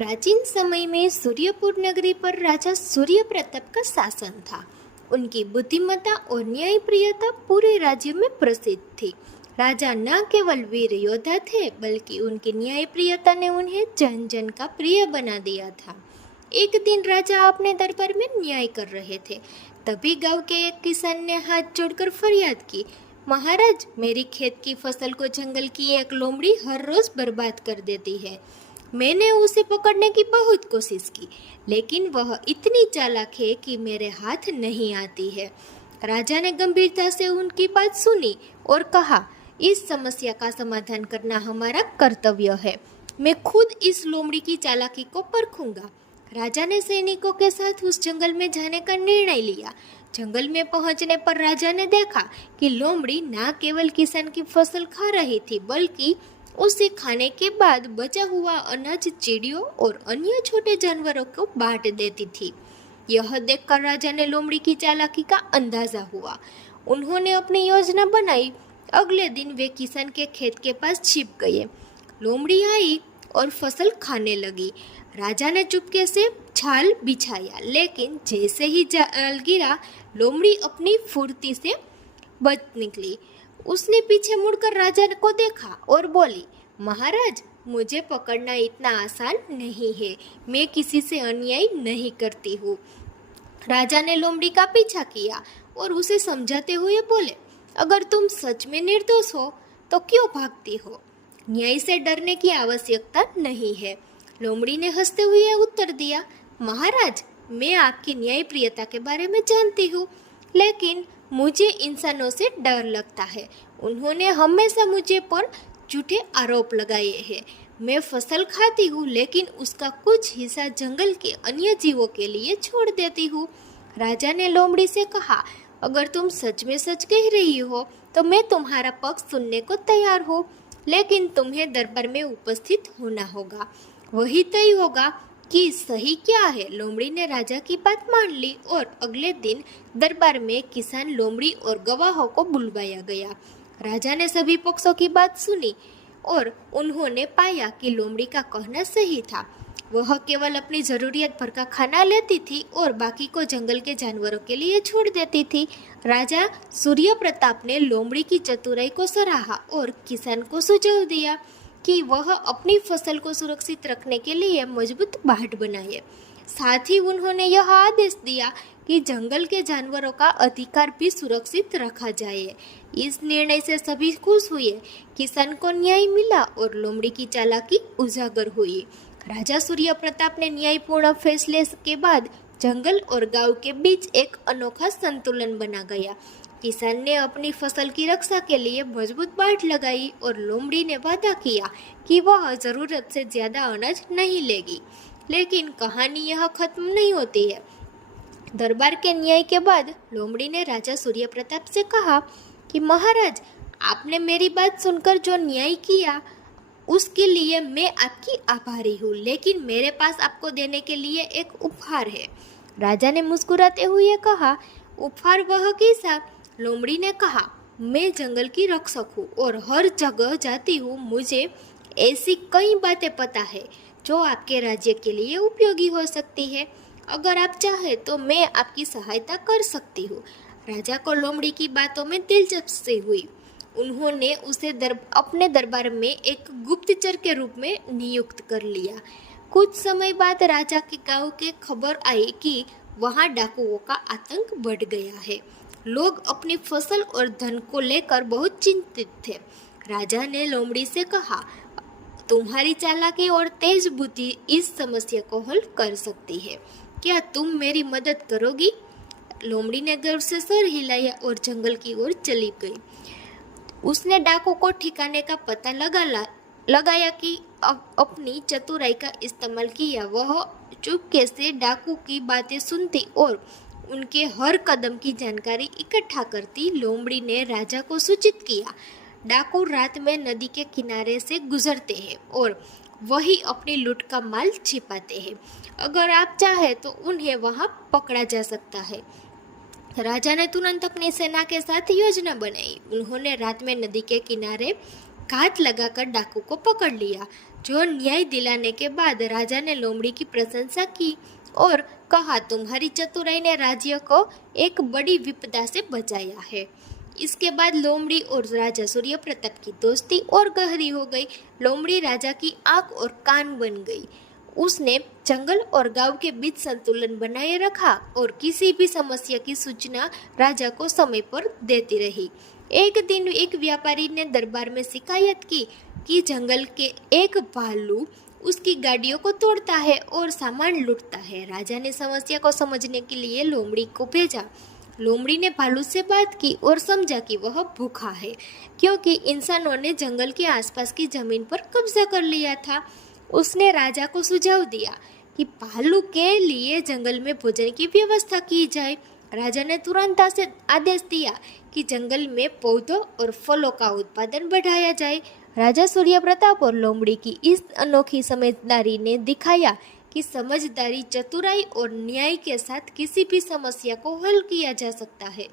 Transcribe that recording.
प्राचीन समय में सूर्यपुर नगरी पर राजा सूर्य प्रताप का शासन था। उनकी बुद्धिमत्ता और न्यायप्रियता पूरे राज्य में प्रसिद्ध थी। राजा न केवल वीर योद्धा थे, बल्कि उनकी न्यायप्रियता ने उन्हें जन जन का प्रिय बना दिया था। एक दिन राजा अपने दरबार में न्याय कर रहे थे। तभी गांव के एक किसान ने हाथ जोड़कर फरियाद की, महाराज, मेरी खेत की फसल को जंगल की एक लोमड़ी हर रोज बर्बाद कर देती है। मैंने उसे पकड़ने की बहुत कोशिश की, लेकिन वह इतनी चालाक है कि मेरे हाथ नहीं आती है। राजा ने गंभीरता से उनकी बात सुनी और कहा, इस समस्या का समाधान करना हमारा कर्तव्य है। मैं खुद इस लोमड़ी की चालाकी को परखूंगा। राजा ने सैनिकों के साथ उस जंगल में जाने का निर्णय लिया। जंगल में पहुंचने पर राजा ने देखा कि लोमड़ी न केवल किसान की फसल खा रही थी, बल्कि उसे खाने के बाद बचा हुआ अनाज चिड़ियों और अन्य छोटे जानवरों को बांट देती थी। यह देखकर राजा ने लोमड़ी की चालाकी का अंदाजा हुआ। उन्होंने अपनी योजना बनाई। अगले दिन वे किसान के खेत के पास छिप गए। लोमड़ी आई और फसल खाने लगी। राजा ने चुपके से जाल बिछाया, लेकिन जैसे ही जाल गिरा, लोमड़ी अपनी फुर्ती से बच निकली। उसने पीछे मुड़कर राजा को देखा और बोली, महाराज, मुझे पकड़ना इतना आसान नहीं है। मैं किसी से अन्याय नहीं करती हूँ। राजा ने लोमड़ी का पीछा किया और उसे समझाते हुए बोले, अगर तुम सच में निर्दोष हो तो क्यों भागती हो? न्याय से डरने की आवश्यकता नहीं है। लोमड़ी ने हंसते हुए उत्तर दिया, महाराज, मैं आपकी न्यायप्रियता के बारे में जानती हूँ, लेकिन मुझे इंसानों से डर लगता है। उन्होंने हमेशा मुझे पर झूठे आरोप लगाए हैं। मैं फसल खाती हूँ, लेकिन उसका कुछ हिस्सा जंगल के अन्य जीवों के लिए छोड़ देती हूँ। राजा ने लोमड़ी से कहा, अगर तुम सच में सच कह रही हो तो मैं तुम्हारा पक्ष सुनने को तैयार हूँ, लेकिन तुम्हें दरबार में उपस्थित होना होगा। वही तय होगा कि सही क्या है। लोमड़ी ने राजा की बात मान ली और अगले दिन दरबार में किसान, लोमड़ी और गवाहों को बुलवाया गया। राजा ने सभी पक्षों की बात सुनी और उन्होंने पाया कि लोमड़ी का कहना सही था। वह केवल अपनी जरूरत भर का खाना लेती थी और बाकी को जंगल के जानवरों के लिए छोड़ देती थी। राजा सूर्य प्रताप ने लोमड़ी की चतुराई को सराहा और किसान को सुझाव दिया कि वह अपनी फसल को सुरक्षित रखने के लिए मजबूत बाट बनाए। साथ ही उन्होंने यह आदेश दिया कि जंगल के जानवरों का अधिकार भी सुरक्षित रखा जाए। इस निर्णय से सभी खुश हुए। किसान को न्याय मिला और लोमड़ी की चालाकी उजागर हुई। राजा सूर्य प्रताप ने न्यायपूर्ण फैसले के बाद जंगल और गांव के बीच एक अनोखा संतुलन बना गया। किसान ने अपनी फसल की रक्षा के लिए मजबूत बाट लगाई और लोमड़ी ने वादा किया कि वह जरूरत से ज्यादा अनाज नहीं लेगी। लेकिन कहानी यह खत्म नहीं होती है। दरबार के न्याय के बाद लोमड़ी ने राजा सूर्य प्रताप से कहा कि महाराज, आपने मेरी बात सुनकर जो न्याय किया उसके लिए मैं आपकी आभारी हूँ, लेकिन मेरे पास आपको देने के लिए एक उपहार है। राजा ने मुस्कुराते हुए कहा, उपहार वह कैसा? लोमड़ी ने कहा, मैं जंगल की रक्षक हूँ और हर जगह जाती हूँ। मुझे ऐसी कई बातें पता है जो आपके राज्य के लिए उपयोगी हो सकती है। अगर आप चाहे तो मैं आपकी सहायता कर सकती हूँ। राजा को लोमड़ी की बातों में दिलचस्पी हुई। उन्होंने उसे अपने दरबार में एक गुप्तचर के रूप में नियुक्त कर लिया। कुछ समय बाद राजा के गांव के खबर आई कि वहां डाकुओं का आतंक बढ़ गया है। लोग अपनी फसल और धन को लेकर बहुत चिंतित थे। राजा ने लोमड़ी से कहा, तुम्हारी चालाकी और तेज बुद्धि इस समस्या को हल कर सकती है। क्या तुम मेरी मदद करोगी? लोमड़ी ने गर्व से सर हिलाया और जंगल की ओर चली गई। उसने डाकू को ठिकाने का पता लगाया कि अपनी चतुराई का इस्तेमाल किया। वह चुपके से डाकू की बातें सुनती और उनके हर कदम की जानकारी इकट्ठा करती। लोमड़ी ने राजा को सूचित किया, डाकू रात में नदी के किनारे से गुजरते हैं और वही अपनी लूट का माल छिपाते हैं। अगर आप चाहे तो उन्हें वहां पकड़ा जा सकता है। राजा ने तुरंत अपनी सेना के साथ योजना बनाई। उन्होंने रात में नदी के किनारे घात लगाकर डाकू को पकड़ लिया। जो न्याय दिलाने के बाद राजा ने लोमड़ी की प्रशंसा की और कहा, तुम्हारी चतुराई ने राज्य को एक बड़ी विपदा से बचाया है। इसके बाद लोमड़ी और राजा सूर्य प्रताप की दोस्ती और गहरी हो गई। लोमड़ी राजा की आंख और कान बन गई। उसने जंगल और गांव के बीच संतुलन बनाए रखा और किसी भी समस्या की सूचना राजा को समय पर देती रही। एक दिन एक व्यापारी ने दरबार में शिकायत की कि जंगल के एक भालू उसकी गाड़ियों को तोड़ता है और सामान लूटता है। राजा ने समस्या को समझने के लिए लोमड़ी को भेजा। लोमड़ी ने भालू से बात की और समझा कि वह भूखा है, क्योंकि इंसानों ने जंगल के आसपास की जमीन पर कब्जा कर लिया था। उसने राजा को सुझाव दिया कि भालू के लिए जंगल में भोजन की व्यवस्था की जाए। राजा ने तुरंत आदेश दिया कि जंगल में पौधों और फलों का उत्पादन बढ़ाया जाए। राजा सूर्य प्रताप और लोमड़ी की इस अनोखी समझदारी ने दिखाया कि समझदारी, चतुराई और न्याय के साथ किसी भी समस्या को हल किया जा सकता है।